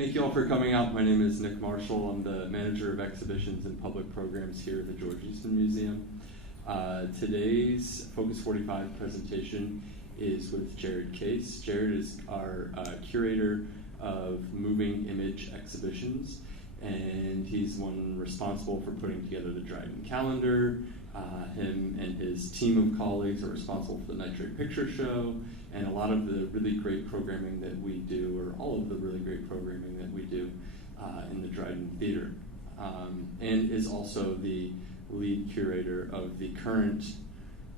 Thank you all for coming out. My name is Nick Marshall. I'm the manager of exhibitions and public programs here at the George Eastman Museum. Today's Focus 45 presentation is with Jared Case. Jared is our curator of moving image exhibitions, and he's one responsible for putting together the Dryden calendar. Him and his team of colleagues are responsible for the Nitrate picture show and a lot of the really great programming that we do, or all of the really great programming that we do in the Dryden Theatre, and is also the lead curator of the current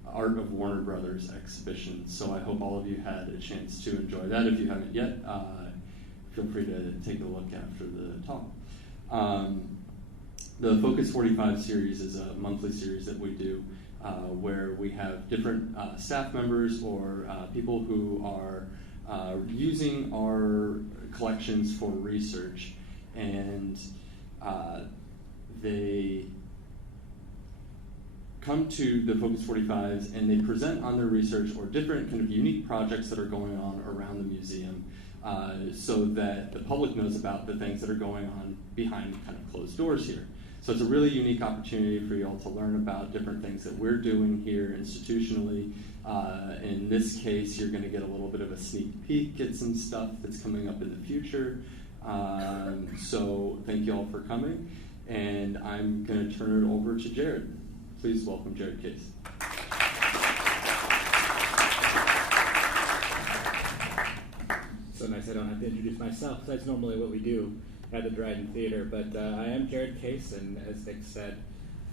Art of Warner Brothers exhibition. So I hope all of you had a chance to enjoy that. If you haven't yet, feel free to take a look after the talk. The Focus 45 series is a monthly series that we do where we have different staff members or people who are using our collections for research, and they come to the Focus 45s and they present on their research or different kind of unique projects that are going on around the museum so that the public knows about the things that are going on behind kind of closed doors here. So it's a really unique opportunity for you all to learn about different things that we're doing here institutionally. In this case, you're going to get a little bit of a sneak peek at some stuff that's coming up in the future. So thank you all for coming, and I'm going to turn it over to Jared. Please welcome Jared Case. So nice I don't have to introduce myself. That's normally what we do at the Dryden Theatre, but I am Jared Case, and as Nick said,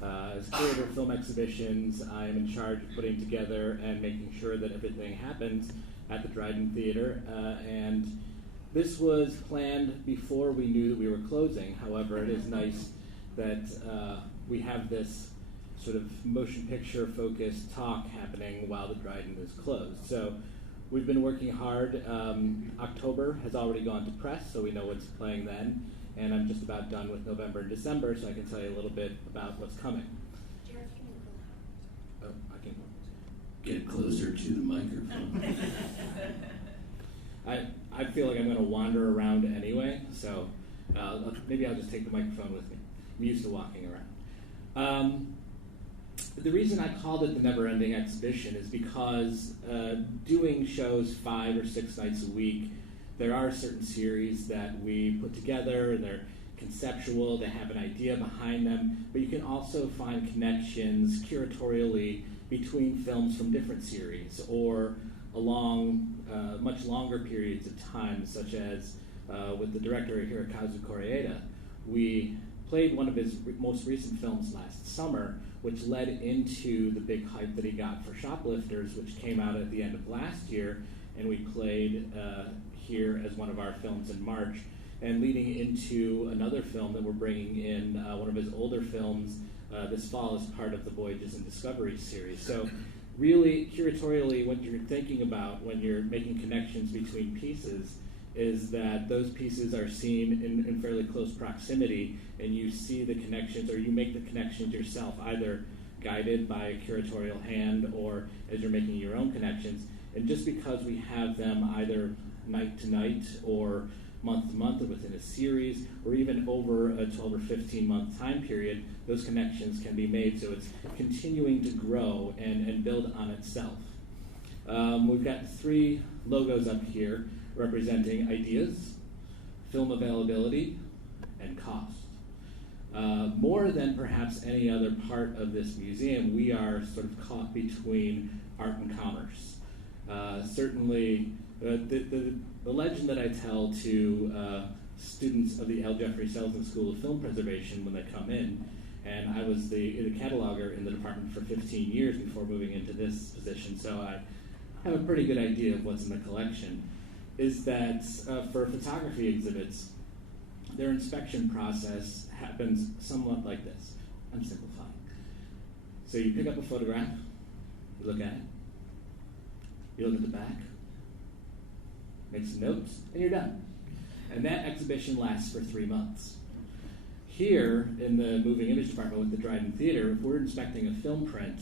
as curator of film exhibitions, I am in charge of putting together and making sure that everything happens at the Dryden Theatre, and this was planned before we knew that we were closing. However, it is nice that we have this sort of motion picture focused talk happening while the Dryden is closed. So we've been working hard. October has already gone to press, so we know what's playing then. And I'm just about done with November and December, so I can tell you a little bit about what's coming. Jared, you can Oh, I can Get closer to the microphone. I feel like I'm going to wander around anyway, so maybe I'll just take the microphone with me. I'm used to walking around. The reason I called it the NeverEnding Exhibition is because doing shows 5 or 6 nights a week, there are certain series that we put together, and they're conceptual, they have an idea behind them, but you can also find connections curatorially between films from different series or along much longer periods of time, such as with the director Hirokazu Koreeda. We played one of his most recent films last summer, which led into the big hype that he got for Shoplifters, which came out at the end of last year, and we played here as one of our films in March, and leading into another film that we're bringing in, one of his older films this fall as part of the Voyages and Discovery series. So really, curatorially, what you're thinking about when you're making connections between pieces is that those pieces are seen in fairly close proximity, and you see the connections, or you make the connections yourself, either guided by a curatorial hand or as you're making your own connections. And just because we have them either night to night or month to month or within a series or even over a 12 or 15 month time period, those connections can be made, so it's continuing to grow and build on itself. We've got 3 logos up here representing ideas, film availability, and cost. More than perhaps any other part of this museum, we are sort of caught between art and commerce. Certainly, the legend that I tell to students of the L. Jeffrey Selznick School of Film Preservation when they come in, and I was the cataloger in the department for 15 years before moving into this position, so I have a pretty good idea of what's in the collection, is that for photography exhibits, their inspection process happens somewhat like this. I'm simplifying. So you pick up a photograph, you look at it, you look at the back, make some notes, and you're done. And that exhibition lasts for 3 months. Here, in the moving image department with the Dryden Theatre, if we're inspecting a film print,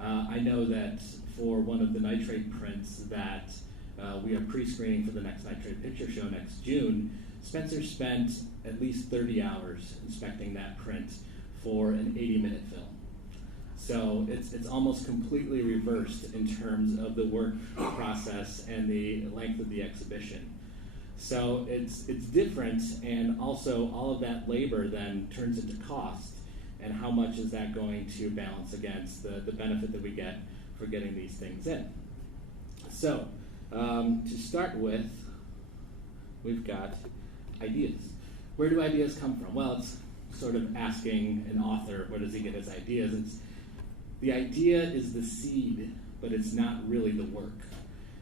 I know that for one of the Nitrate prints that we are pre-screening for the next Nitrate picture show next June, Spencer spent at least 30 hours inspecting that print for an 80-minute film. So it's almost completely reversed in terms of the work process and the length of the exhibition. So it's different, and also all of that labor then turns into cost, and how much is that going to balance against the benefit that we get for getting these things in. So to start with, we've got ideas. Where do ideas come from? Well, it's sort of asking an author, where does he get his ideas? The idea is the seed, but it's not really the work.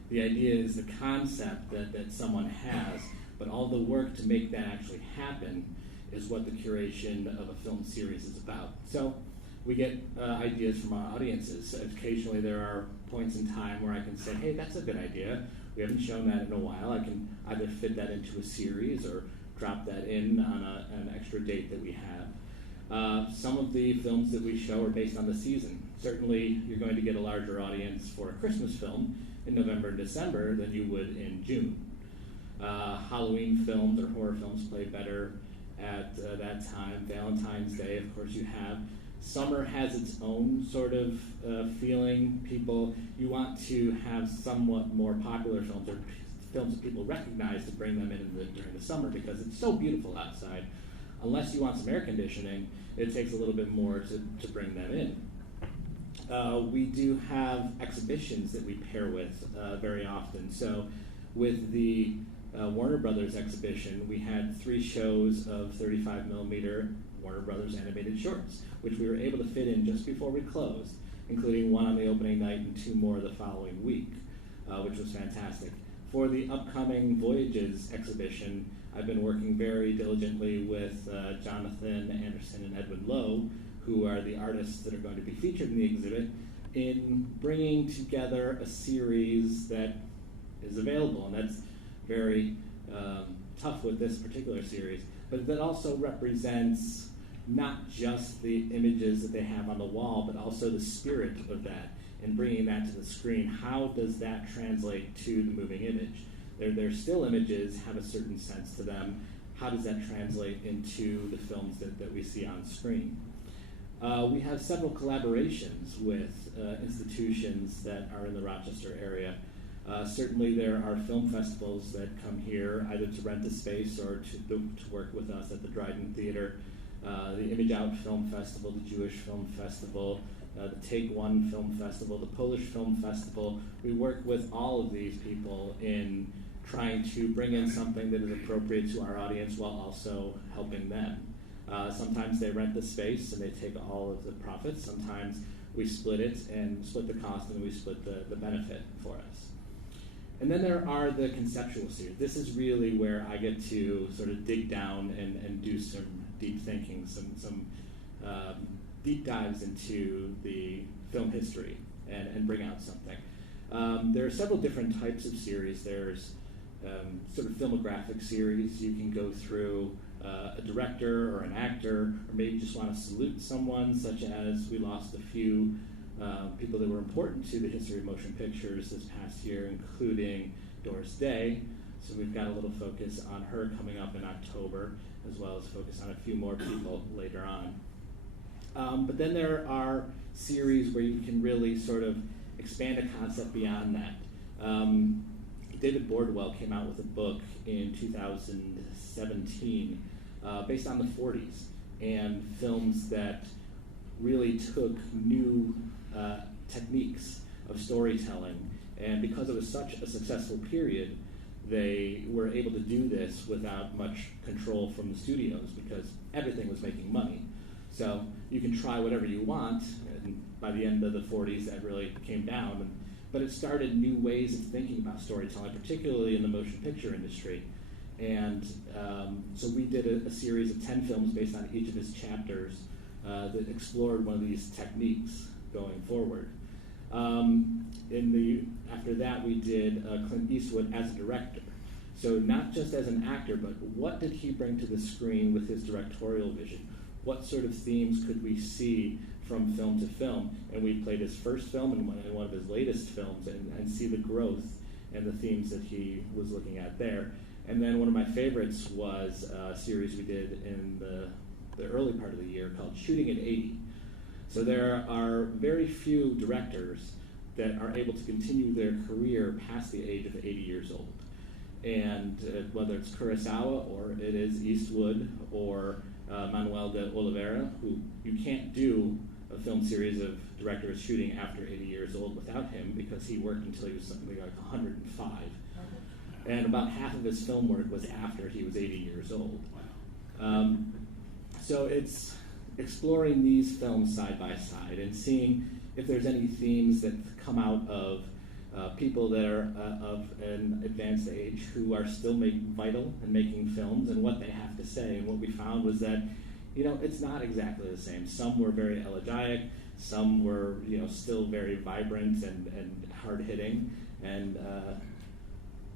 The idea is the concept that someone has, but all the work to make that actually happen is what the curation of a film series is about. So we get ideas from our audiences. Occasionally there are points in time where I can say, hey, that's a good idea. We haven't shown that in a while. I can either fit that into a series or drop that in on an extra date that we have. Some of the films that we show are based on the season. Certainly you're going to get a larger audience for a Christmas film in November and December than you would in June. Halloween films or horror films play better at that time. Valentine's Day, of course, you have. Summer has its own sort of feeling. You want to have somewhat more popular films or films that people recognize to bring them in during the summer because it's so beautiful outside. Unless you want some air conditioning, it takes a little bit more to bring them in. We do have exhibitions that we pair with very often. So with the Warner Brothers exhibition, we had 3 shows of 35mm Warner Brothers animated shorts, which we were able to fit in just before we closed, including 1 on the opening night and 2 more the following week, which was fantastic. For the upcoming Voyages exhibition, I've been working very diligently with Jonathan Anderson and Edwin Lowe, who are the artists that are going to be featured in the exhibit, in bringing together a series that is available, and that's very tough with this particular series, but that also represents not just the images that they have on the wall, but also the spirit of that, and bringing that to the screen. How does that translate to the moving image? Their still images have a certain sense to them. How does that translate into the films that we see on screen? We have several collaborations with institutions that are in the Rochester area. Certainly there are film festivals that come here either to rent a space or to work with us at the Dryden Theatre. The Image Out Film Festival, the Jewish Film Festival, the Take One Film Festival, the Polish Film Festival. We work with all of these people in trying to bring in something that is appropriate to our audience while also helping them. Sometimes they rent the space and they take all of the profits. Sometimes we split it and split the cost and we split the benefit for us. And then there are the conceptual series. This is really where I get to sort of dig down and do some deep thinking, some deep dives into the film history and bring out something. There are several different types of series. There's sort of filmographic series. You can go through a director or an actor, or maybe just want to salute someone, such as we lost a few people that were important to the history of motion pictures this past year, including Doris Day. So we've got a little focus on her coming up in October, as well as focus on a few more people later on. But then there are series where you can really sort of expand a concept beyond that. David Bordwell came out with a book in 2017 based on the 40s and films that really took new techniques of storytelling. And because it was such a successful period, they were able to do this without much control from the studios because everything was making money. So you can try whatever you want, and by the end of the 40s that really came down. But it started new ways of thinking about storytelling, particularly in the motion picture industry. And so we did a series of 10 films based on each of his chapters that explored one of these techniques going forward. After that, we did Clint Eastwood as a director. So not just as an actor, but what did he bring to the screen with his directorial vision? What sort of themes could we see from film to film? And we played his first film and one of his latest films and see the growth and the themes that he was looking at there. And then one of my favorites was a series we did in the early part of the year called Shooting at 80. So there are very few directors that are able to continue their career past the age of 80 years old. And whether it's Kurosawa or it is Eastwood or Manuel de Oliveira, who you can't do a film series of directors shooting after 80 years old without him, because he worked until he was something like 105. And about half of his film work was after he was 80 years old. So it's exploring these films side by side and seeing if there's any themes that come out of people that are of an advanced age who are still vital in making films and what they have to say. And what we found was that, it's not exactly the same. Some were very elegiac, some were, still very vibrant and hard-hitting, and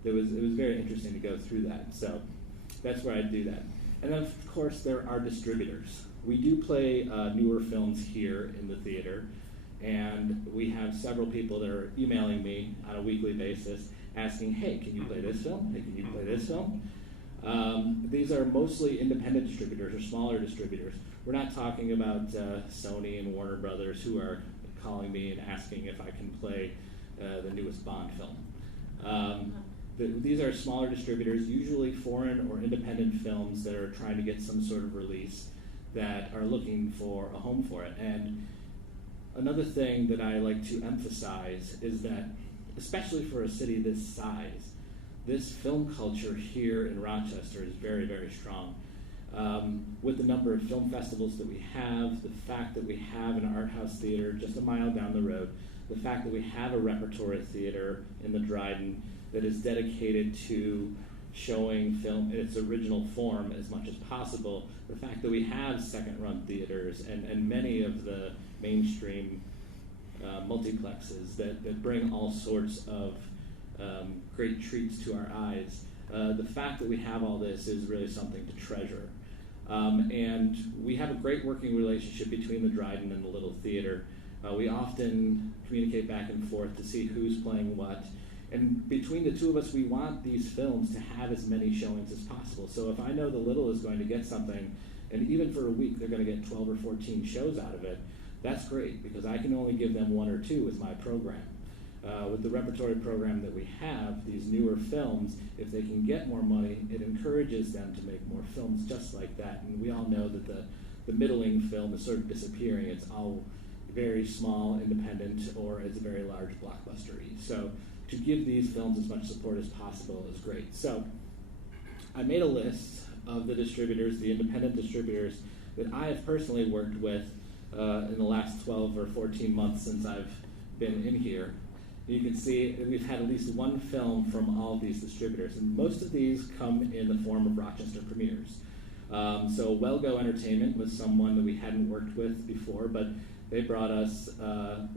it was very interesting to go through that. So that's where I do that. And then, of course, there are distributors. We do play newer films here in the theater, and we have several people that are emailing me on a weekly basis asking, hey, can you play this film? Hey, can you play this film? These are mostly independent distributors or smaller distributors. We're not talking about Sony and Warner Brothers who are calling me and asking if I can play the newest Bond film. These are smaller distributors, usually foreign or independent films that are trying to get some sort of release, that are looking for a home for it. And another thing that I like to emphasize is that, especially for a city this size, this film culture here in Rochester is very, very strong. With the number of film festivals that we have, the fact that we have an art house theater just a mile down the road, the fact that we have a repertory theater in the Dryden that is dedicated to showing film in its original form as much as possible, the fact that we have second-run theaters and many of the mainstream multiplexes that bring all sorts of great treats to our eyes, the fact that we have all this is really something to treasure. And we have a great working relationship between the Dryden and the Little Theater. We often communicate back and forth to see who's playing what. And between the two of us, we want these films to have as many showings as possible. So if I know the Little is going to get something, and even for a week they're going to get 12 or 14 shows out of it, that's great, because I can only give them 1 or 2 as my program. With the repertory program that we have, these newer films, if they can get more money, it encourages them to make more films just like that. And we all know that the middling film is sort of disappearing. It's all very small, independent, or it's a very large blockbuster-y. So to give these films as much support as possible is great. So I made a list of the distributors, the independent distributors, that I have personally worked with in the last 12 or 14 months since I've been in here. You can see that we've had at least 1 film from all of these distributors, and most of these come in the form of Rochester Premieres. So Wellgo Entertainment was someone that we hadn't worked with before, but they brought us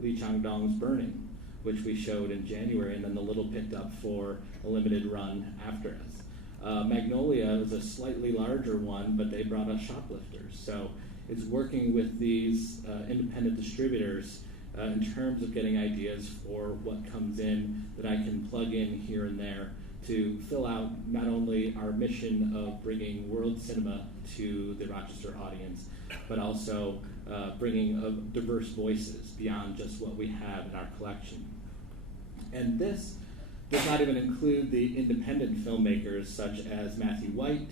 Lee Chang-dong's Burning, which we showed in January, and then the Little picked up for a limited run after us. Magnolia is a slightly larger one, but they brought us Shoplifters. So it's working with these independent distributors in terms of getting ideas for what comes in that I can plug in here and there to fill out not only our mission of bringing world cinema to the Rochester audience, but also bringing diverse voices beyond just what we have in our collection. And this does not even include the independent filmmakers such as Matthew White,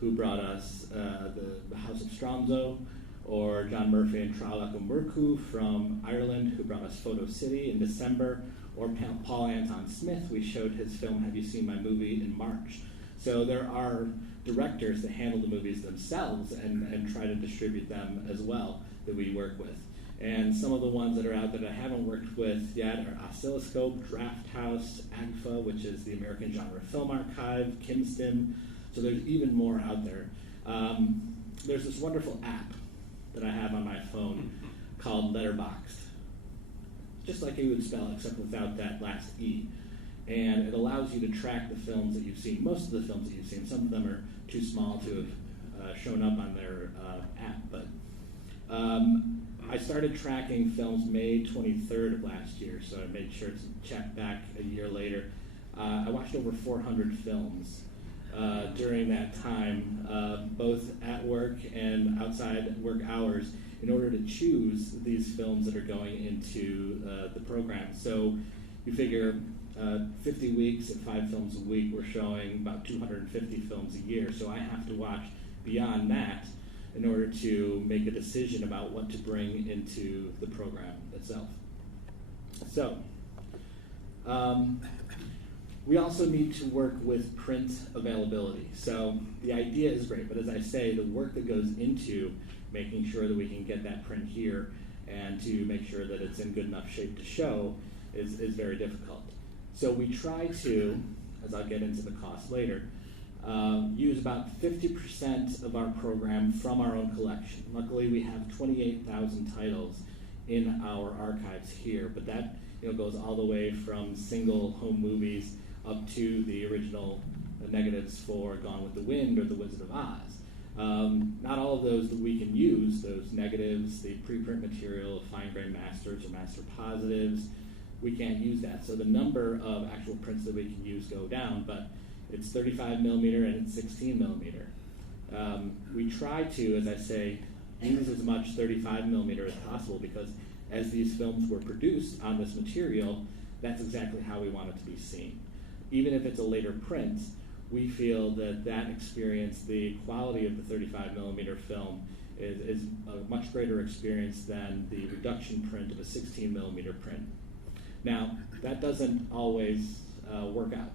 who brought us the House of Stromso, or John Murphy and Tralak Murku from Ireland, who brought us Photo City in December, or Paul Anton Smith. We showed his film Have You Seen My Movie in March. So there are directors that handle the movies themselves and try to distribute them as well that we work with. And some of the ones that are out that I haven't worked with yet are Oscilloscope, Draft House, AGFA, which is the American Genre Film Archive, KimStim. So there's even more out there. There's this wonderful app that I have on my phone called Letterboxd, just like you would spell, except without that last E. And it allows you to track the films that you've seen, most of the films that you've seen. Some of them are too small to have shown up on their app, but I started tracking films May 23rd of last year, so I made sure to check back a year later. I watched over 400 films during that time, both at work and outside work hours, in order to choose these films that are going into the program. So you figure 50 weeks at 5 films a week, we're showing about 250 films a year. So I have to watch beyond that in order to make a decision about what to bring into the program itself. So we also need to work with print availability. So the idea is great, but as I say, the work that goes into making sure that we can get that print here and to make sure that it's in good enough shape to show is very difficult. So we try to, as I'll get into the cost later, use about 50% of our program from our own collection. Luckily, we have 28,000 titles in our archives here, but that goes all the way from single home movies up to the original negatives for Gone with the Wind or The Wizard of Oz. Not all of those that we can use, those negatives, the preprint material of fine grain masters or master positives, we can't use that. So the number of actual prints that we can use go down, but it's 35 millimeter and it's 16 millimeter. We try to, as I say, use as much 35 millimeter as possible because as these films were produced on this material, that's exactly how we want it to be seen. Even if it's a later print, we feel that that experience, the quality of the 35 millimeter film is a much greater experience than the reduction print of a 16 millimeter print. Now, that doesn't always work out.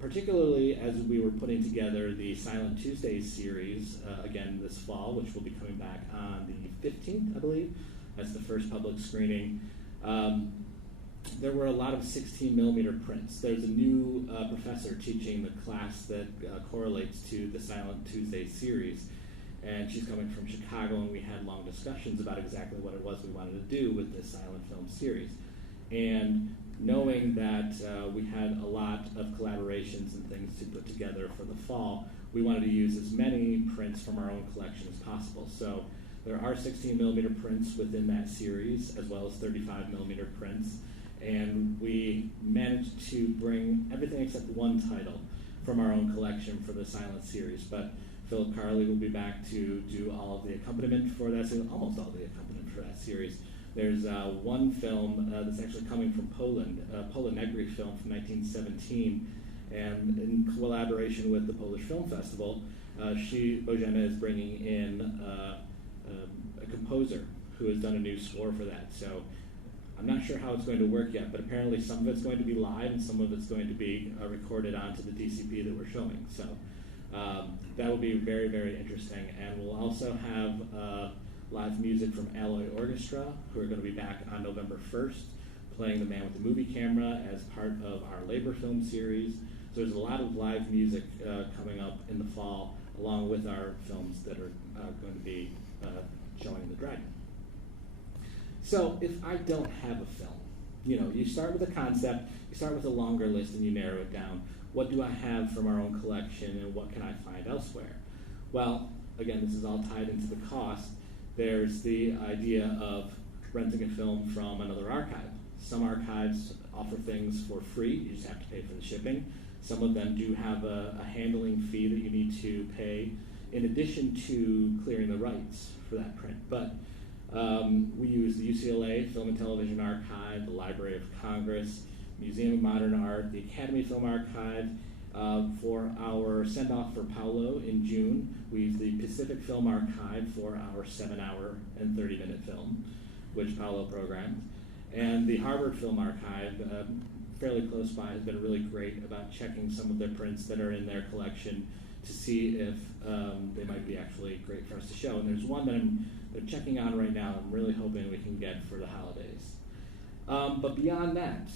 Particularly as we were putting together the Silent Tuesdays series again this fall, which will be coming back on the 15th, I believe. That's the first public screening. There were a lot of 16 millimeter prints. There's a new professor teaching the class that correlates to the Silent Tuesdays series. And she's coming from Chicago, and we had long discussions about exactly what it was we wanted to do with this silent film series. And knowing that we had a lot of collaborations and things to put together for the fall, we wanted to use as many prints from our own collection as possible. So there are 16 millimeter prints within that series, as well as 35 millimeter prints. And we managed to bring everything except one title from our own collection for the silent series. But Philip Carley will be back to do all of the accompaniment for that series, almost all the accompaniment for that series. There's one film that's actually coming from Poland, a Pola Negri film from 1917, and in collaboration with the Polish Film Festival, Bożena is bringing in a composer who has done a new score for that. So I'm not sure how it's going to work yet, but apparently some of it's going to be live and some of it's going to be recorded onto the DCP that we're showing. So that will be very, very interesting. And we'll also have live music from Alloy Orchestra, who are going to be back on November 1st, playing The Man with the Movie Camera as part of our Labor Film series. So there's a lot of live music coming up in the fall, along with our films that are going to be showing in the Dryden. So if I don't have a film, you start with a concept, you start with a longer list, and you narrow it down. What do I have from our own collection, and what can I find elsewhere? Well, again, this is all tied into the cost. There's the idea of renting a film from another archive. Some archives offer things for free, you just have to pay for the shipping. Some of them do have a handling fee that you need to pay in addition to clearing the rights for that print. But we use the UCLA Film and Television Archive, the Library of Congress, Museum of Modern Art, the Academy Film Archive. For our send-off for Paolo in June, we use the Pacific Film Archive for our 7-hour and 30-minute film, which Paolo programmed. And the Harvard Film Archive, fairly close by, has been really great about checking some of their prints that are in their collection to see if they might be actually great for us to show. And there's one that they're checking on right now. I'm really hoping we can get for the holidays. But beyond that,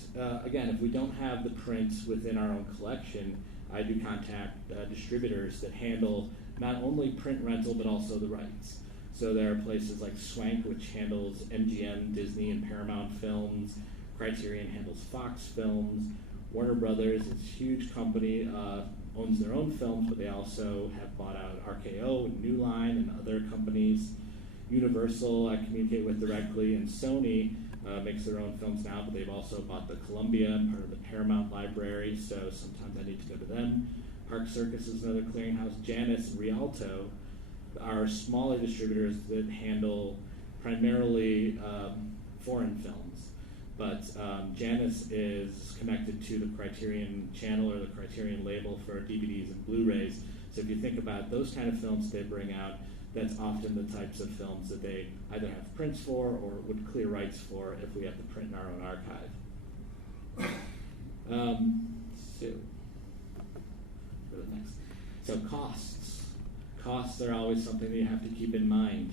again, if we don't have the prints within our own collection, I do contact distributors that handle not only print rental, but also the rights. So there are places like Swank, which handles MGM, Disney, and Paramount films. Criterion handles Fox films. Warner Brothers is a huge company, owns their own films, but they also have bought out RKO and New Line and other companies. Universal I communicate with directly, and Sony makes their own films now, but they've also bought the Columbia, part of the Paramount library, so sometimes I need to go to them. Park Circus is another clearinghouse. Janus and Rialto are smaller distributors that handle primarily foreign films. But Janus is connected to the Criterion channel or the Criterion label for DVDs and Blu-rays. So if you think about those kind of films they bring out, that's often the types of films that they either have prints for or would clear rights for if we have to print in our own archive. So, go to the next. So costs. Costs are always something that you have to keep in mind.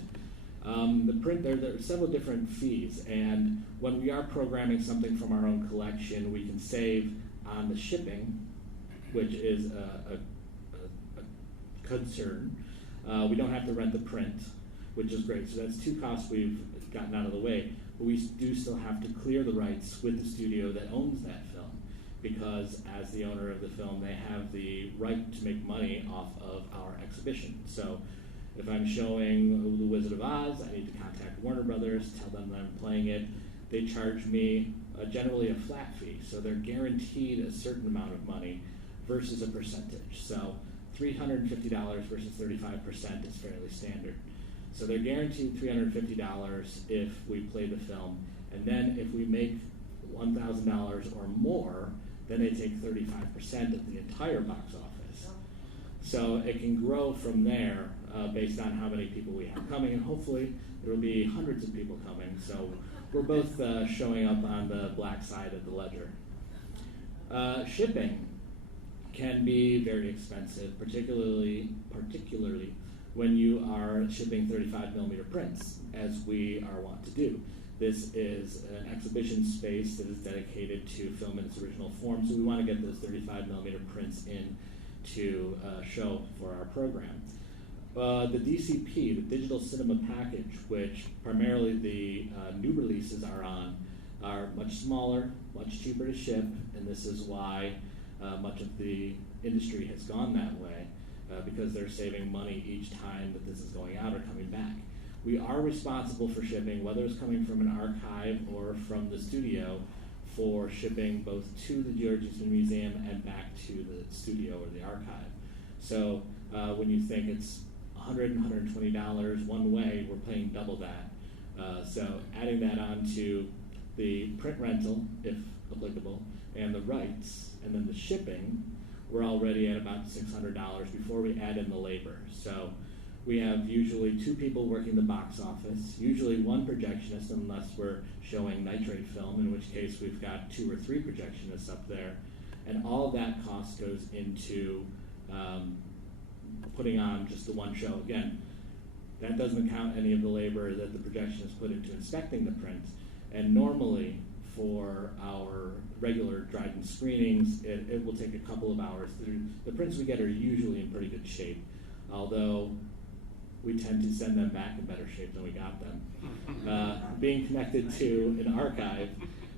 The print, there are several different fees, and when we are programming something from our own collection, we can save on the shipping, which is a concern. We don't have to rent the print, which is great. So that's two costs we've gotten out of the way. But we do still have to clear the rights with the studio that owns that film, because as the owner of the film, they have the right to make money off of our exhibition. So if I'm showing The Wizard of Oz, I need to contact Warner Brothers, tell them that I'm playing it. They charge me generally a flat fee, so they're guaranteed a certain amount of money versus a percentage. So $350 versus 35% is fairly standard. So they're guaranteed $350 if we play the film, and then if we make $1,000 or more, then they take 35% of the entire box office. So it can grow from there based on how many people we have coming, and hopefully there will be hundreds of people coming. So we're both showing up on the black side of the ledger. Shipping can be very expensive, particularly when you are shipping 35mm prints, as we are wont to do. This is an exhibition space that is dedicated to film in its original form, so we want to get those 35mm prints in to show for our program. The DCP, the Digital Cinema Package, which primarily the new releases are on, are much smaller, much cheaper to ship, and this is why much of the industry has gone that way, because they're saving money each time that this is going out or coming back. We are responsible for shipping, whether it's coming from an archive or from the studio, for shipping both to the George Eastman Museum and back to the studio or the archive. So when you think it's $100 and $120 one way, we're paying double that. So adding that on to the print rental, if applicable, and the rights, and then the shipping, we're already at about $600 before we add in the labor. So we have usually 2 people working the box office, usually 1 projectionist, unless we're showing Nitrate film, in which case we've got 2 or 3 projectionists up there. And all of that cost goes into putting on just the one show. Again, that doesn't count any of the labor that the projectionist put into inspecting the print. And normally, for our regular Dryden screenings, it will take a couple of hours. The prints we get are usually in pretty good shape, although we tend to send them back in better shape than we got them. Being connected to an archive,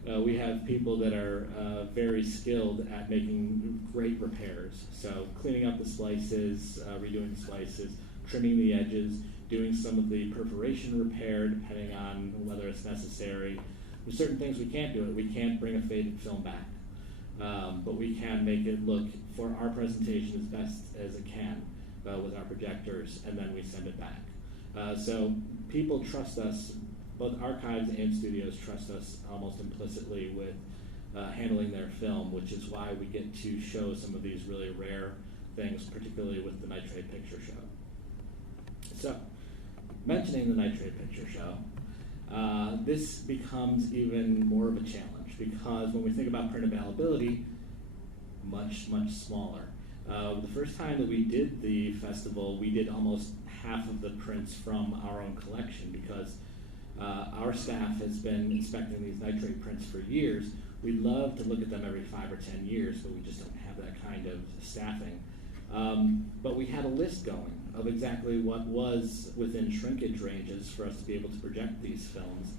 we have people that are very skilled at making great repairs. So cleaning up the splices, redoing the splices, trimming the edges, doing some of the perforation repair depending on whether it's necessary. There's certain things we can't do. We can't bring a faded film back, but we can make it look for our presentation as best as it can with our projectors, and then we send it back. So people trust us, both archives and studios trust us almost implicitly with handling their film, which is why we get to show some of these really rare things, particularly with the Nitrate Picture Show. So, mentioning the Nitrate Picture Show, this becomes even more of a challenge, because when we think about print availability, much, much smaller. The first time that we did the festival, we did almost half of the prints from our own collection, because our staff has been inspecting these Nitrate prints for years. We'd love to look at them every 5 or 10 years, but we just don't have that kind of staffing. But we had a list going of exactly what was within shrinkage ranges for us to be able to project these films.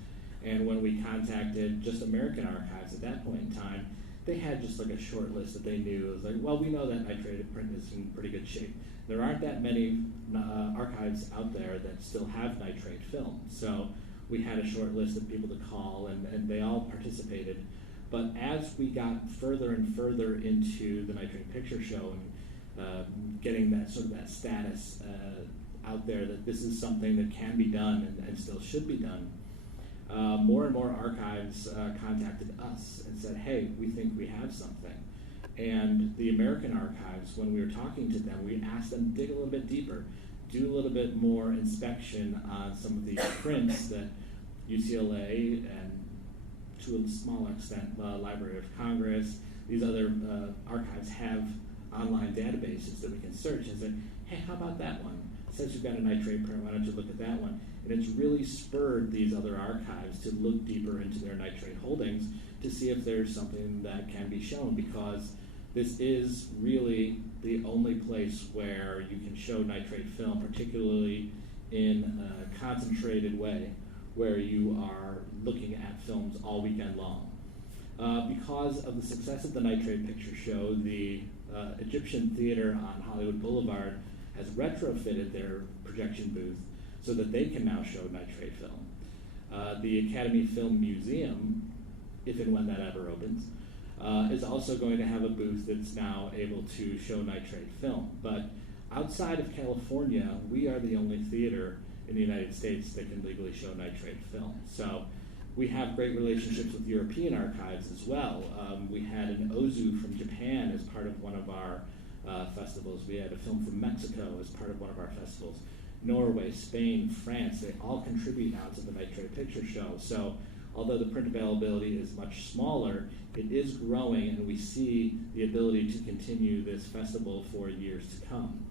And when we contacted just American Archives at that point in time, they had just like a short list that they knew. It was like, well, we know that Nitrate print is in pretty good shape. There aren't that many archives out there that still have Nitrate film. So we had a short list of people to call, and they all participated. But as we got further and further into the Nitrate Picture Show, and getting that sort of that status out there that this is something that can be done and still should be done. More and more archives contacted us and said, hey, we think we have something. And the American archives, when we were talking to them, we asked them to dig a little bit deeper, do a little bit more inspection on some of the prints that UCLA and to a smaller extent, the Library of Congress, these other archives have online databases that we can search and say, hey, how about that one? It says you've got a nitrate print, why don't you look at that one? And it's really spurred these other archives to look deeper into their nitrate holdings to see if there's something that can be shown, because this is really the only place where you can show nitrate film, particularly in a concentrated way, where you are looking at films all weekend long. Because of the success of the Nitrate Picture Show, the Egyptian Theatre on Hollywood Boulevard has retrofitted their projection booth so that they can now show nitrate film. The Academy Film Museum, if and when that ever opens, is also going to have a booth that's now able to show nitrate film. But outside of California, we are the only theater in the United States that can legally show nitrate film. So we have great relationships with European archives as well. We had an Ozu from Japan as part of one of our festivals. We had a film from Mexico as part of one of our festivals. Norway, Spain, France, they all contribute now to the Nitrate Picture Show. So although the print availability is much smaller, it is growing, and we see the ability to continue this festival for years to come.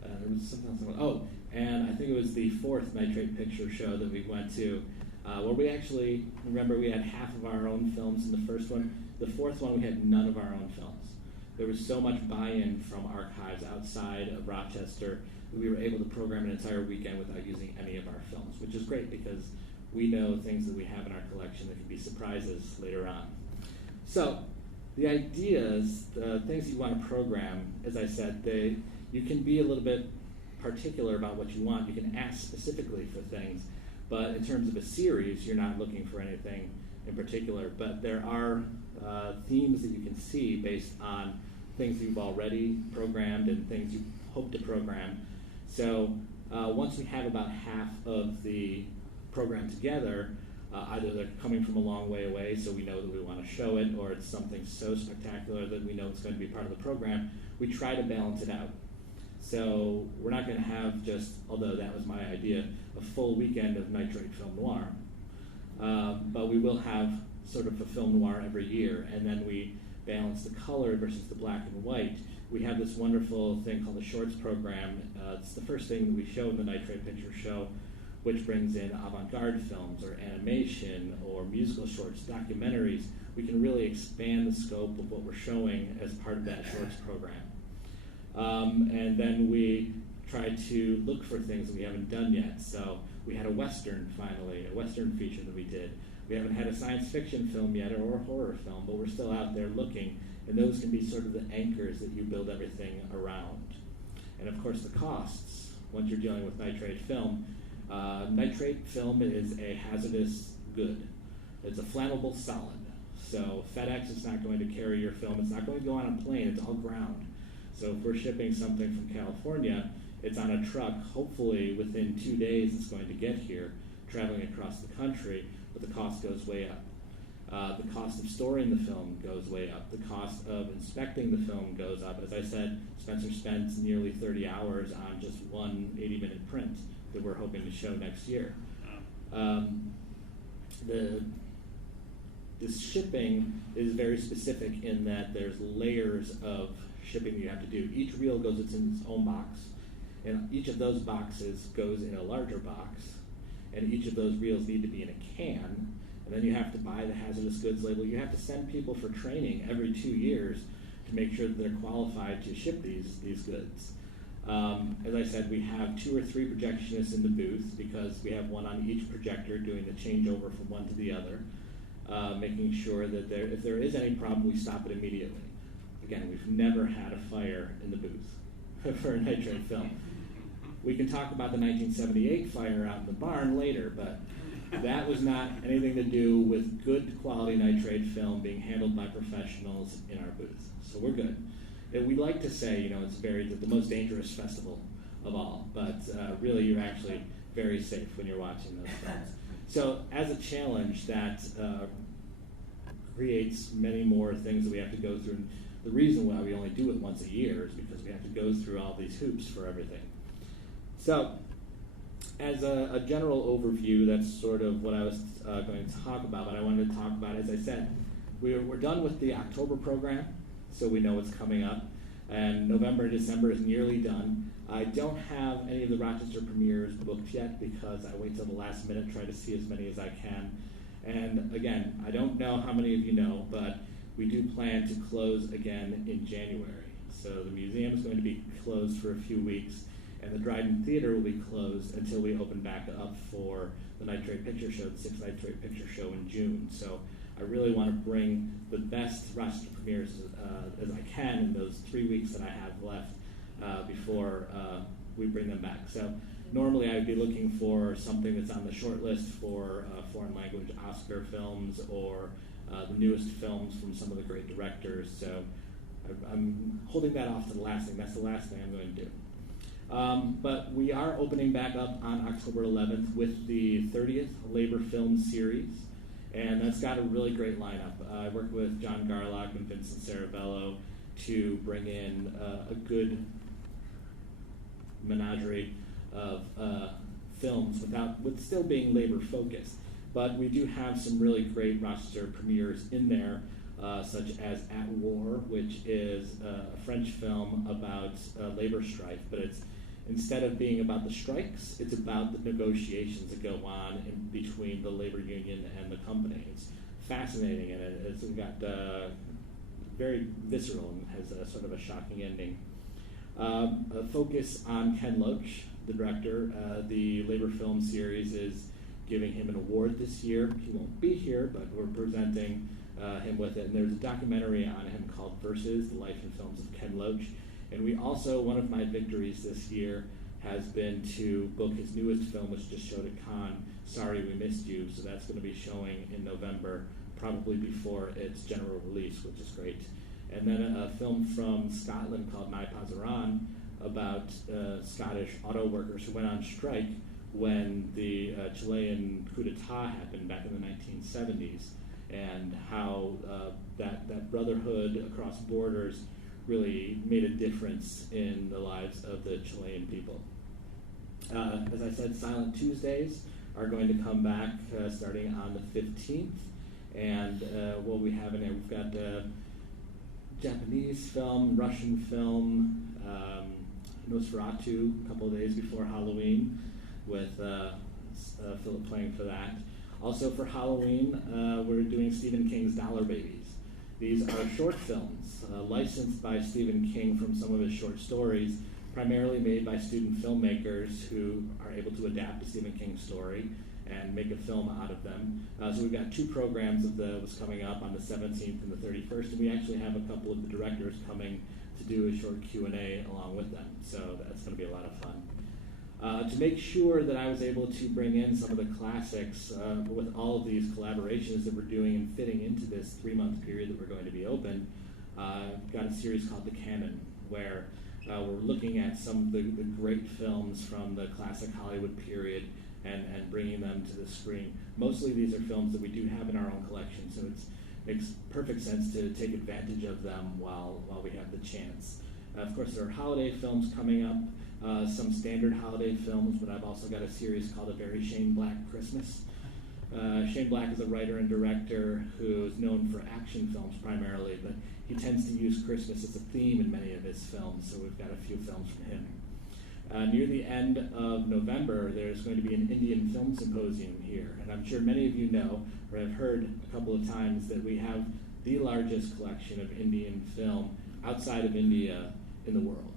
There was something else. Oh, and I think it was the fourth Nitrate Picture Show that we went to, where we actually, remember we had half of our own films in the first one. The fourth one, we had none of our own films. There was so much buy-in from archives outside of Rochester that we were able to program an entire weekend without using any of our films, which is great because we know things that we have in our collection that can be surprises later on. So the ideas, the things you want to program, as I said, you can be a little bit particular about what you want. You can ask specifically for things, but in terms of a series, you're not looking for anything in particular. But there are themes that you can see based on things you've already programmed and things you hope to program. So once we have about half of the program together, either they're coming from a long way away, so we know that we want to show it, or it's something so spectacular that we know it's going to be part of the program, we try to balance it out. So we're not going to have just, although that was my idea, a full weekend of nitrate film noir. But we will have sort of a film noir every year, and then we balance the color versus the black and white. We have this wonderful thing called the Shorts program. It's the first thing that we show in the Nitrate Picture Show, which brings in avant-garde films or animation or musical shorts, documentaries. We can really expand the scope of what we're showing as part of that Shorts program. And then we try to look for things that we haven't done yet. So we had a Western finally, a Western feature that we did. We haven't had a science fiction film yet or a horror film, but we're still out there looking. And those can be sort of the anchors that you build everything around. And of course the costs, once you're dealing with nitrate film. Nitrate film is a hazardous good. It's a flammable solid. So FedEx is not going to carry your film. It's not going to go on a plane. It's all ground. So if we're shipping something from California, it's on a truck. Hopefully within 2 days it's going to get here, traveling across the country, but the cost goes way up. The cost of storing the film goes way up. The cost of inspecting the film goes up. As I said, Spencer spends nearly 30 hours on just one 80-minute print that we're hoping to show next year. The shipping is very specific in that there's layers of shipping you have to do. Each reel goes in its own box, and each of those boxes goes in a larger box, and each of those reels need to be in a can, and then you have to buy the hazardous goods label. You have to send people for training every 2 years to make sure that they're qualified to ship these goods. As I said, we have 2 or 3 projectionists in the booth because we have one on each projector doing the changeover from one to the other, making sure that if there is any problem, we stop it immediately. Again, we've never had a fire in the booth for a nitrate film. We can talk about the 1978 fire out in the barn later, but that was not anything to do with good quality nitrate film being handled by professionals in our booth. So we're good. we like to say, it's the most dangerous festival of all, but really you're actually very safe when you're watching those films. So as a challenge, that creates many more things that we have to go through. And the reason why we only do it once a year is because we have to go through all these hoops for everything. So as a general overview, that's sort of what I was going to talk about, but I wanted to talk about, as I said, we're done with the October program, so we know what's coming up, and November and December is nearly done. I don't have any of the Rochester Premieres booked yet because I wait till the last minute, try to see as many as I can. And again, I don't know how many of you know, but we do plan to close again in January. So the museum is going to be closed for a few weeks, and the Dryden Theatre will be closed until we open back up for the Nitrate Picture Show, the 6th Nitrate Picture Show in June. So I really want to bring the best Rochester Premieres as I can in those 3 weeks that I have left before we bring them back. So normally I would be looking for something that's on the short list for foreign language Oscar films or the newest films from some of the great directors. So I'm holding that off to the last thing. That's the last thing I'm going to do. But we are opening back up on October 11th with the 30th Labor Film Series, and that's got a really great lineup. I worked with John Garlock and Vincent Sarabello to bring in a good menagerie of films with still being labor focused. But we do have some really great Rochester premieres in there, such as At War, which is a French film about labor strife, but instead of being about the strikes, it's about the negotiations that go on in between the labor union and the company. It's fascinating, and it's got very visceral and has a sort of a shocking ending. A focus on Ken Loach, the director. The Labor Film Series is giving him an award this year. He won't be here, but we're presenting him with it. And there's a documentary on him called Versus, the life and films of Ken Loach. And we also, one of my victories this year has been to book his newest film, which just showed at Cannes, Sorry We Missed You. So that's going to be showing in November, probably before its general release, which is great. And then a film from Scotland called Nai Pazaran about Scottish auto workers who went on strike when the Chilean coup d'etat happened back in the 1970s, and how that brotherhood across borders really made a difference in the lives of the Chilean people. As I said, Silent Tuesdays are going to come back starting on the 15th, and what we have in there, we've got Japanese film, Russian film, Nosferatu a couple of days before Halloween, with Philip playing for that. Also for Halloween, we're doing Stephen King's Dollar Babies. These are short films licensed by Stephen King from some of his short stories, primarily made by student filmmakers who are able to adapt a Stephen King story and make a film out of them. So we've got 2 programs of those coming up on the 17th and the 31st, and we actually have a couple of the directors coming to do a short Q&A along with them. So that's going to be a lot of fun. To make sure that I was able to bring in some of the classics with all of these collaborations that we're doing and fitting into this 3-month period that we're going to be open, got a series called The Canon, where we're looking at some of the great films from the classic Hollywood period and bringing them to the screen. Mostly these are films that we do have in our own collection, so it makes perfect sense to take advantage of them while we have the chance. Of course, there are holiday films coming up, some standard holiday films, but I've also got a series called A Very Shane Black Christmas. Shane Black is a writer and director who is known for action films primarily, but he tends to use Christmas as a theme in many of his films, so we've got a few films from him. Near the end of November, there's going to be an Indian film symposium here, and I'm sure many of you know, or have heard a couple of times, that we have the largest collection of Indian film outside of India in the world.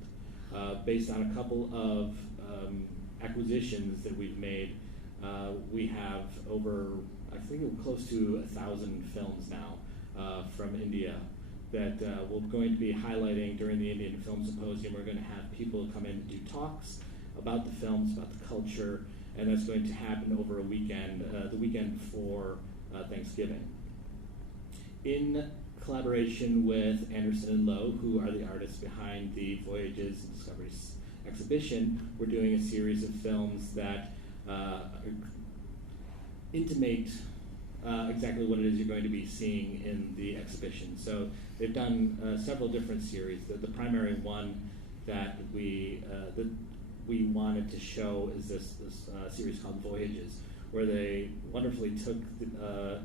Based on a couple of acquisitions that we've made, we have over, I think, close to 1,000 films now from India that we're going to be highlighting during the Indian Film Symposium. We're going to have people come in to do talks about the films, about the culture, and that's going to happen over a weekend, the weekend before Thanksgiving. In collaboration with Anderson and Lowe, who are the artists behind the Voyages and Discoveries exhibition. We're doing a series of films that intimate exactly what it is you're going to be seeing in the exhibition. So they've done several different series. The primary one that we wanted to show is this series called Voyages, where they wonderfully took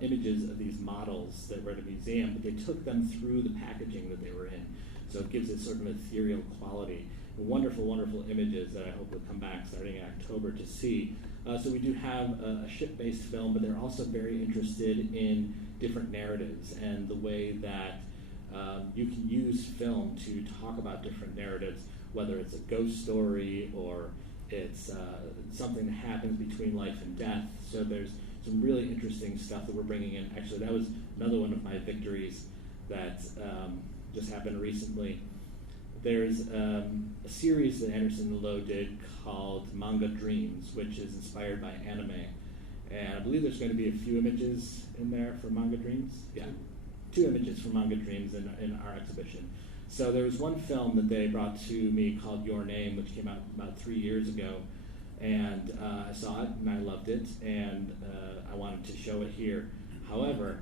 images of these models that were at a museum, but they took them through the packaging that they were in. So it gives it sort of an ethereal quality. Wonderful, wonderful images that I hope will come back starting in October to see. So we do have a ship-based film, but they're also very interested in different narratives and the way that you can use film to talk about different narratives, whether it's a ghost story or it's something that happens between life and death. So there's some really interesting stuff that we're bringing in. Actually, that was another one of my victories that just happened recently. There's a series that Anderson and Lowe did called Manga Dreams, which is inspired by anime. And I believe there's going to be a few images in there for Manga Dreams. Yeah, 2 images for Manga Dreams in our exhibition. So there was one film that they brought to me called Your Name, which came out about 3 years ago. And I saw it, and I loved it, and I wanted to show it here. However,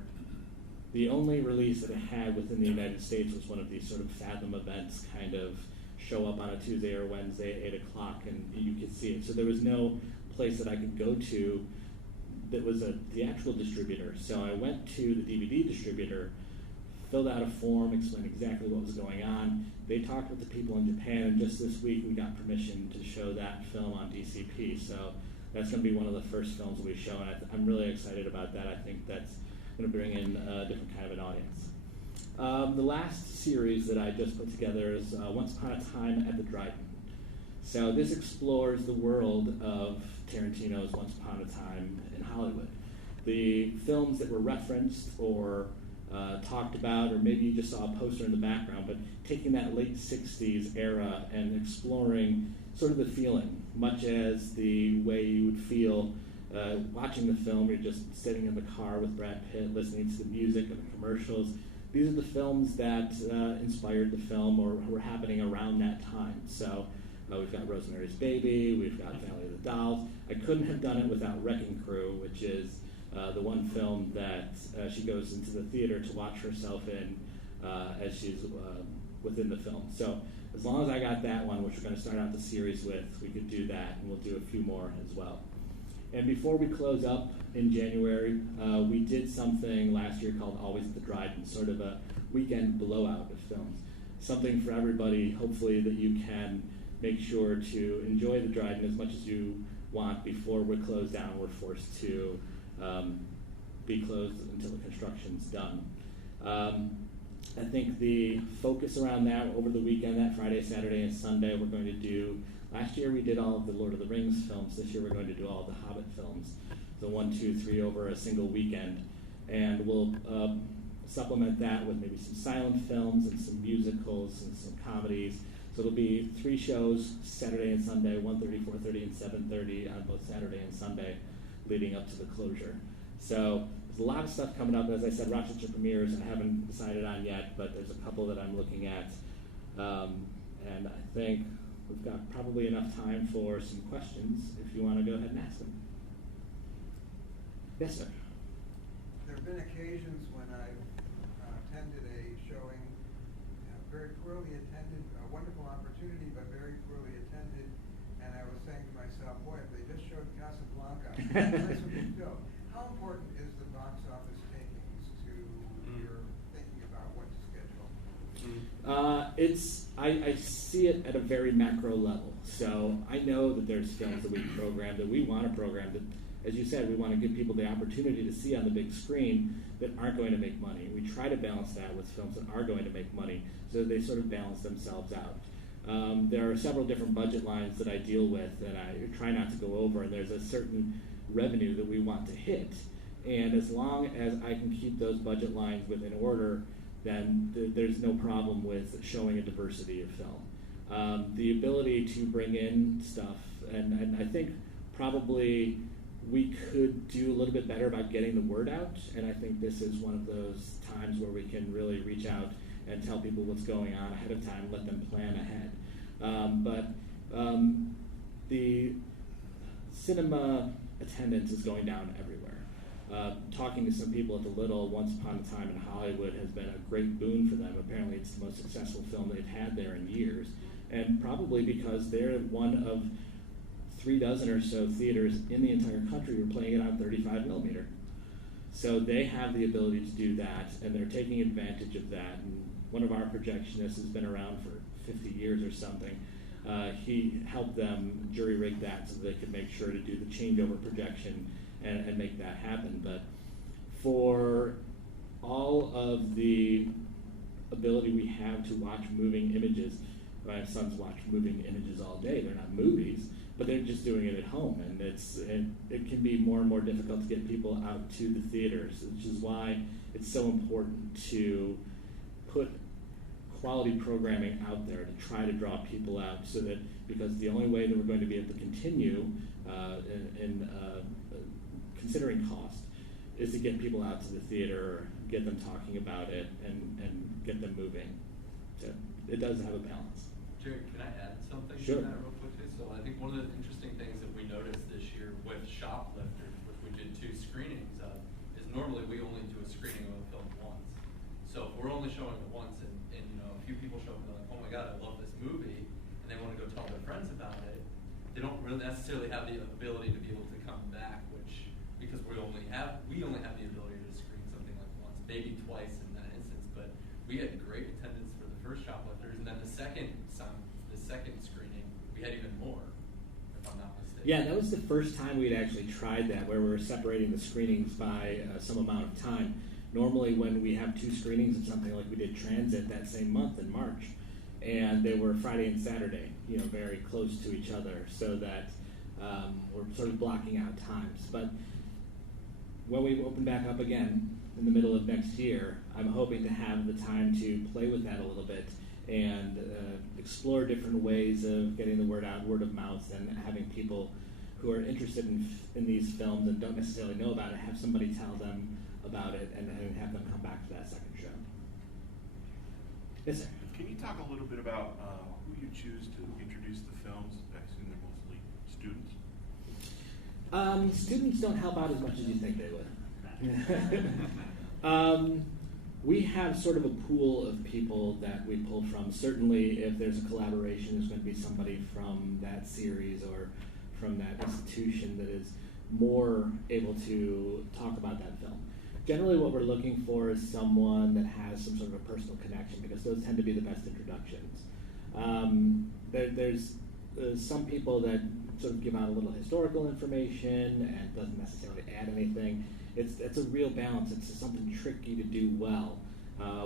the only release that it had within the United States was one of these sort of Fathom events, kind of show up on a Tuesday or Wednesday at 8 o'clock, and you could see it. So there was no place that I could go to that was a theatrical distributor. So I went to the DVD distributor, filled out a form, explained exactly what was going on. They talked with the people in Japan, and just this week we got permission to show that film on DCP. So that's going to be one of the first films we show, and I'm really excited about that. I think that's going to bring in a different kind of an audience. The last series that I just put together is Once Upon a Time at the Dryden. So this explores the world of Tarantino's Once Upon a Time in Hollywood. The films that were referenced or talked about, or maybe you just saw a poster in the background, but taking that late 60s era and exploring sort of the feeling, much as the way you would feel watching the film. You're just sitting in the car with Brad Pitt, listening to the music and the commercials. These are the films that inspired the film or were happening around that time. So we've got Rosemary's Baby, we've got Valley of the Dolls. I couldn't have done it without Wrecking Crew, which is the one film that she goes into the theater to watch herself in as she's within the film. So as long as I got that one, which we're going to start out the series with, we could do that, and we'll do a few more as well. And before we close up in January, we did something last year called Always at the Dryden, sort of a weekend blowout of films. Something for everybody, hopefully, that you can make sure to enjoy the Dryden as much as you want before we're closed down. We're forced to be closed until the construction's done. I think the focus around that over the weekend, that Friday, Saturday, and Sunday, we're going to do. Last year we did all of the Lord of the Rings films. This year we're going to do all of the Hobbit films. So 1, 2, 3 over a single weekend. And we'll supplement that with maybe some silent films and some musicals and some comedies. So it'll be 3 shows, Saturday and Sunday, 1:30, 4:30, and 7:30 on both Saturday and Sunday, leading up to the closure. So there's a lot of stuff coming up. As I said, Rochester Premieres I haven't decided on yet, but there's a couple that I'm looking at. And I think we've got probably enough time for some questions if you want to go ahead and ask them. Yes, sir. There have been occasions when I've attended a showing, very poorly attended, a wonderful opportunity, but very poorly attended, and I was saying to myself, boy, if they just showed Casablanca, this would be filled. How important is the box office takings to your thinking about what to schedule? I see it at a very macro level. So I know that there's films that we program, that we want to program, that, as you said, we want to give people the opportunity to see on the big screen that aren't going to make money. We try to balance that with films that are going to make money so that they sort of balance themselves out. There are several different budget lines that I deal with that I try not to go over, and there's a certain revenue that we want to hit. And as long as I can keep those budget lines within order, then there's no problem with showing a diversity of film. The ability to bring in stuff, and I think probably we could do a little bit better about getting the word out, and I think this is one of those times where we can really reach out and tell people what's going on ahead of time, let them plan ahead. The cinema attendance is going down everywhere. Talking to some people at the Little once upon a time in Hollywood has been a great boon for them. Apparently it's the most successful film they've had there in years, and probably because they're one of 36 or so theaters in the entire country who are playing it on 35 millimeter. So they have the ability to do that, and they're taking advantage of that. And one of our projectionists has been around for 50 years or something. He helped them jury rig that so they could make sure to do the changeover projection and make that happen. But for all of the ability we have to watch moving images, my sons watch moving images all day. They're not movies, but they're just doing it at home, and it can be more and more difficult to get people out to the theaters, which is why it's so important to put quality programming out there to try to draw people out, so that, because the only way that we're going to be able to continue in considering cost is to get people out to the theater, get them talking about it, and get them moving. So it does have a balance. Jerry, can I add something Sure. to that real quickly? So I think one of the interesting things that we noticed this year with Shoplifters, which we did 2 screenings of, is normally we only do a screening of a film once. So if we're only showing it once, and a few people show up and they're like, oh my God, I love this movie, and they want to go tell their friends about it, they don't really necessarily have the ability to be able to come back, which, because we only have the ability to screen something like once, maybe twice in that instance, but we had great attendance for the first Shoplifters, and then the second screening, we had even more, if I'm not mistaken. Yeah, that was the first time we'd actually tried that, where we were separating the screenings by some amount of time. Normally when we have 2 screenings of something, like we did Transit that same month in March, and they were Friday and Saturday, very close to each other, so that we're sort of blocking out times. But when we open back up again in the middle of next year, I'm hoping to have the time to play with that a little bit and explore different ways of getting the word out, word of mouth, and having people who are interested in these films and don't necessarily know about it, have somebody tell them about it and have them come back to that second show. Yes, sir? Can you talk a little bit about who you choose to introduce the films? I assume they're mostly students. Students don't help out as much as you think they would. We have sort of a pool of people that we pull from. Certainly, if there's a collaboration, there's going to be somebody from that series or from that institution that is more able to talk about that film. Generally, what we're looking for is someone that has some sort of a personal connection, because those tend to be the best introductions. There's some people that sort of give out a little historical information and doesn't necessarily add anything. It's a real balance. It's something tricky to do well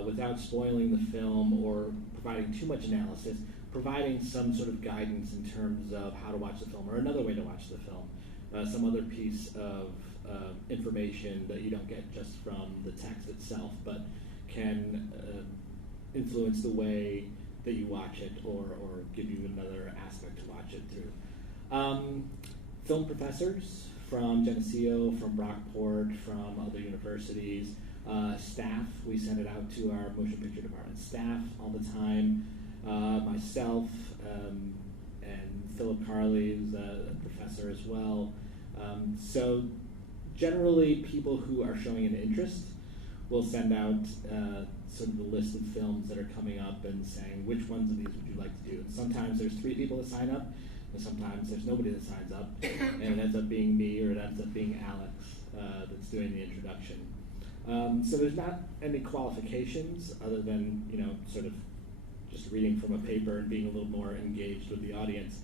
without spoiling the film or providing too much analysis, providing some sort of guidance in terms of how to watch the film, or another way to watch the film, some other piece of information that you don't get just from the text itself, but can influence the way that you watch it, or give you another aspect to watch it through. Film professors from Geneseo, from Rockport, from other universities, staff, we send it out to our motion picture department staff all the time, myself, and Philip Carley, who's a professor as well. So generally, people who are showing an interest will send out sort of the list of films that are coming up and saying, which ones of these would you like to do? And sometimes there's 3 people that sign up, and sometimes there's nobody that signs up, and it ends up being me, or it ends up being Alex that's doing the introduction. So there's not any qualifications other than, sort of just reading from a paper and being a little more engaged with the audience.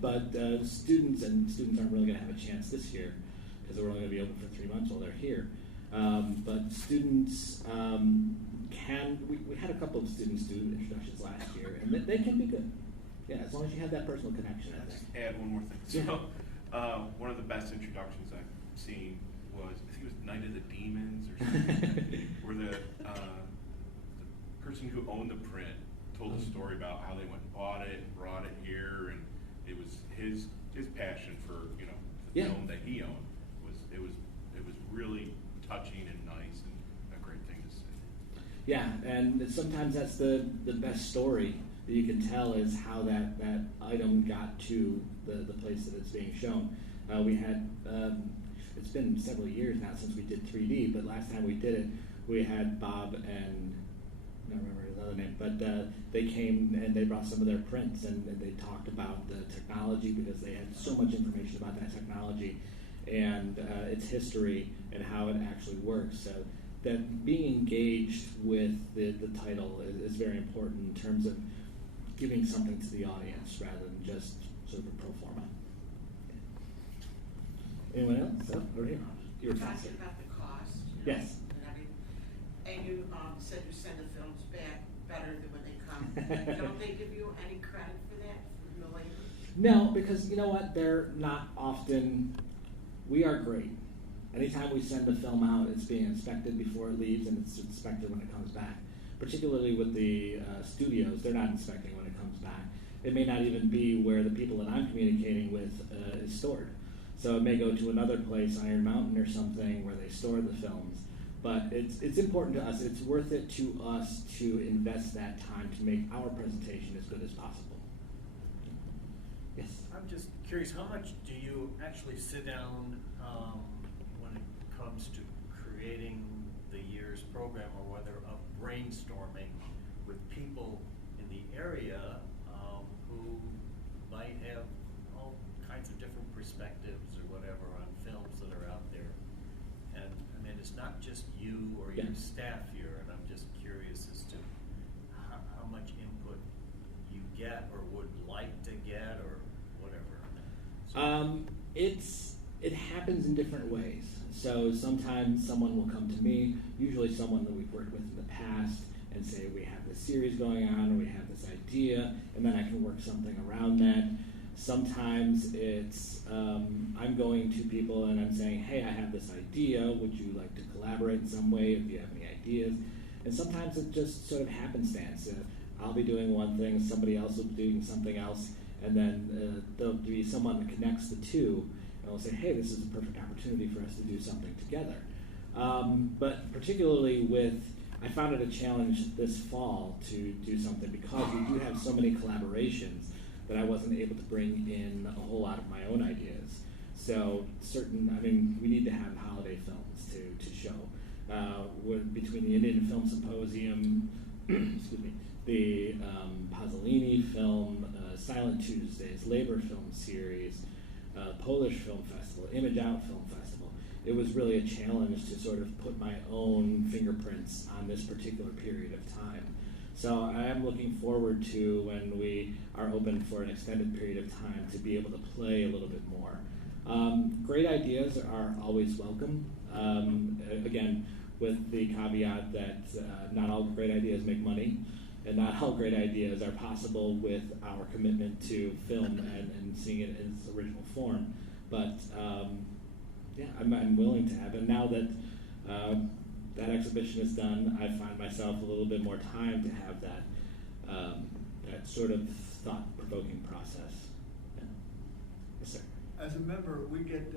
But students aren't really going to have a chance this year, because we're only going to be open for 3 months while they're here. But students we had a couple of students do introductions last year, and they can be good. Yeah, as long as you have that personal connection, I think. Add one more thing. So, one of the best introductions I've seen was, I think it was Night of the Demons or something, where the person who owned the print told a story about how they went and bought it and brought it here, and it was his passion for the Yeah. film that he owned. It was really touching and nice and a great thing to see. Yeah, and sometimes that's the best story that you can tell is how that item got to the place that it's being shown. We had, it's been several years now since we did 3D, but last time we did it, we had Bob and, I don't remember his other name, but they came and they brought some of their prints and they talked about the technology because they had so much information about that technology and its history and how it actually works. So that being engaged with the title is very important in terms of giving something to the audience rather than just sort of a pro forma. Anyone else? Oh, over here. You were talking about the cost. Yes. And you said you send the films back better than when they come. Don't they give you any credit for that from the labor? No, because you know what? They're not often. We are great. Anytime we send a film out, it's being inspected before it leaves, and it's inspected when it comes back. Particularly with the studios, they're not inspecting when it comes back. It may not even be where the people that I'm communicating with is stored. So it may go to another place, Iron Mountain or something, where they store the films. But it's important to us. It's worth it to us to invest that time to make our presentation as good as possible. Yes? I'm just curious, how much do you actually sit down when it comes to creating the year's program, or whether brainstorming with people in the area who might have all kinds of different perspectives or whatever on films that are out there? And I mean, it's not just you or your staff here, and I'm just curious as to how much input you get or would like to get or whatever. It happens in different ways. So sometimes someone will come to me, usually someone that we've worked with in the past, and say we have this series going on, or we have this idea, and then I can work something around that. Sometimes it's I'm going to people and I'm saying, hey, I have this idea. Would you like to collaborate in some way if you have any ideas? And sometimes it just sort of happenstance. I'll be doing one thing, somebody else will be doing something else, and then there'll be someone that connects the two, and we'll say, hey, this is a perfect opportunity for us to do something together. But particularly I found it a challenge this fall to do something because we do have so many collaborations that I wasn't able to bring in a whole lot of my own ideas. So we need to have holiday films to show. Between the Indian Film Symposium, excuse me, the Pasolini Film, Silent Tuesdays, Labor Film Series, Polish Film Festival, Image Out Film Festival. It was really a challenge to sort of put my own fingerprints on this particular period of time. So I am looking forward to when we are open for an extended period of time to be able to play a little bit more. Great ideas are always welcome. Again, with the caveat that not all great ideas make money, and not all great ideas are possible with our commitment to film and seeing it in its original form. But I'm willing to have it. Now that that exhibition is done, I find myself a little bit more time to have that sort of thought-provoking process. Yeah. Yes, sir. As a member, we get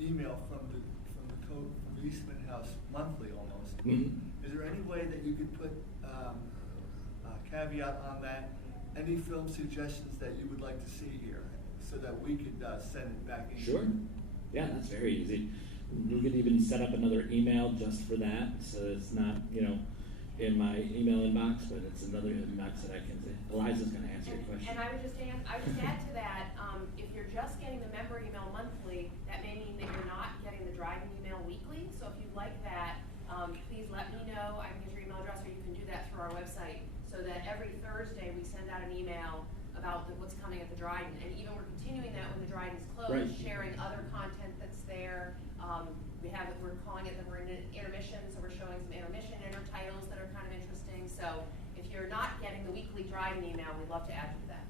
email from the Eastman House monthly almost. Mm-hmm. Is there any way that you could put a caveat on that? Any film suggestions that you would like to see here, so that we could send it back in? Sure. Yeah, that's very easy. We could even set up another email just for that, so it's not, in my email inbox, but it's another inbox that I can say. Eliza's going to answer your question. And I would just add to that, if you're just getting the member email monthly, that may mean that you're not getting the Dryden email weekly. So if you'd like that, please let me know. I can get your email address, or you can do that through our website, so that every Thursday we send out an email about what's coming at the Dryden. And even we're continuing that when the Dryden's closed, Right. sharing other content that's there. We're calling it that we're in an intermission, so we're showing some intermission intertitles that are kind of interesting. So if you're not getting the weekly Dryden email, we'd love to add you to that.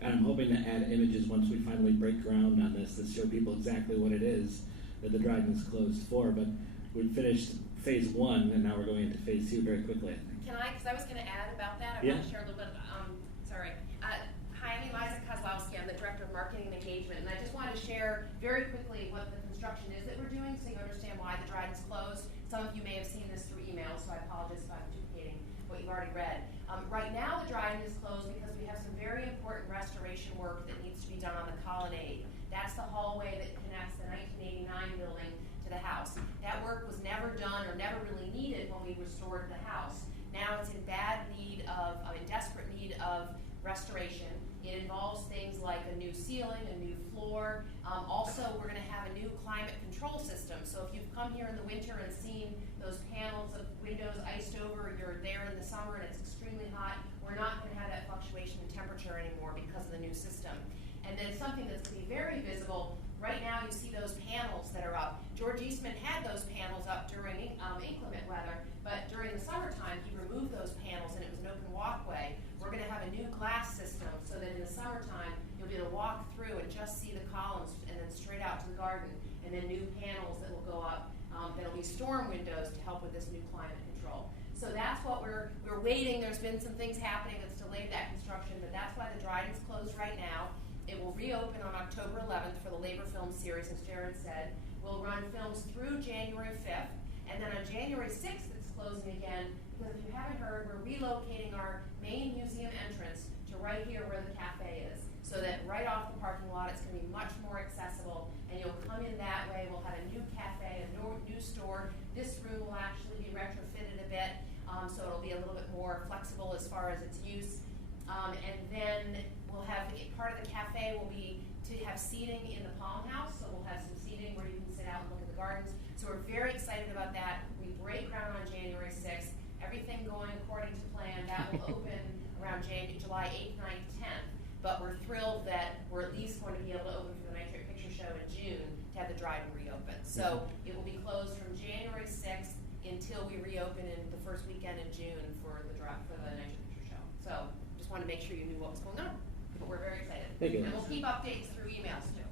And I'm hoping to add images once we finally break ground on this to show people exactly what it is that the Dryden's closed for. But we finished phase 1, and now we're going into phase 2 very quickly, I think. Can I, because I was going to add about that, I want to share a little bit, hi, I'm Eliza Kozlowski, I'm the Director of Marketing and Engagement, and I just wanted to share very quickly Dryden's closed. Some of you may have seen this through email, so I apologize if I'm duplicating what you've already read. Right now, the Dryden is closed because we have some very important restoration work that needs to be done on the colonnade. That's the hallway that connects the 1989 building to the house. That work was never done or never really needed when we restored the house. Now it's in desperate need of restoration. It involves things like a new ceiling, a new floor. Also, we're going to have a new climate control system. So if you've come here in the winter and seen those panels of windows iced over, you're there in the summer and it's extremely hot, we're not going to have that fluctuation in temperature anymore because of the new system. And then something that's going to be very visible, right now you see those panels that are up. George Eastman had those panels up during inclement weather, but during the summertime he removed those panels and it was an open walkway. We're going to have a new glass system so that in the summertime you'll be able to walk through and just see the columns and then straight out to the garden, and then new panels that will go up that'll be storm windows to help with this new climate control. So that's what we're waiting. There's been some things happening that's delayed that construction, but that's why the Dryden's closed right now. It will reopen on October 11th for the Labor Film Series, as Jared said. We'll run films through January 5th, and then on January 6th it's closing again, because if you haven't heard, we're relocating our main museum entrance to right here where the cafe is, so that right off the parking lot it's going to be much more accessible, and you'll come in that way. We'll have a new cafe, a new store. This room will actually be retrofitted a bit, so it'll be a little bit more flexible as far as its use. And then we'll have part of the cafe will be to have seating in the Palm House, so we'll have some seating where you can sit out and look at the gardens. So we're very excited about that. We break ground on January 6th. Everything going according to plan. That will open around July 8th, 9th, 10th. But we're thrilled that we're at least going to be able to open for the Nitrate Picture Show in June to have the Dryden reopen. So it will be closed from January 6th until we reopen in the first weekend in June for the Nitrate Picture Show. So just wanted to make sure you knew what was going on. But we're very excited. Thank you. And we'll keep updates through emails too.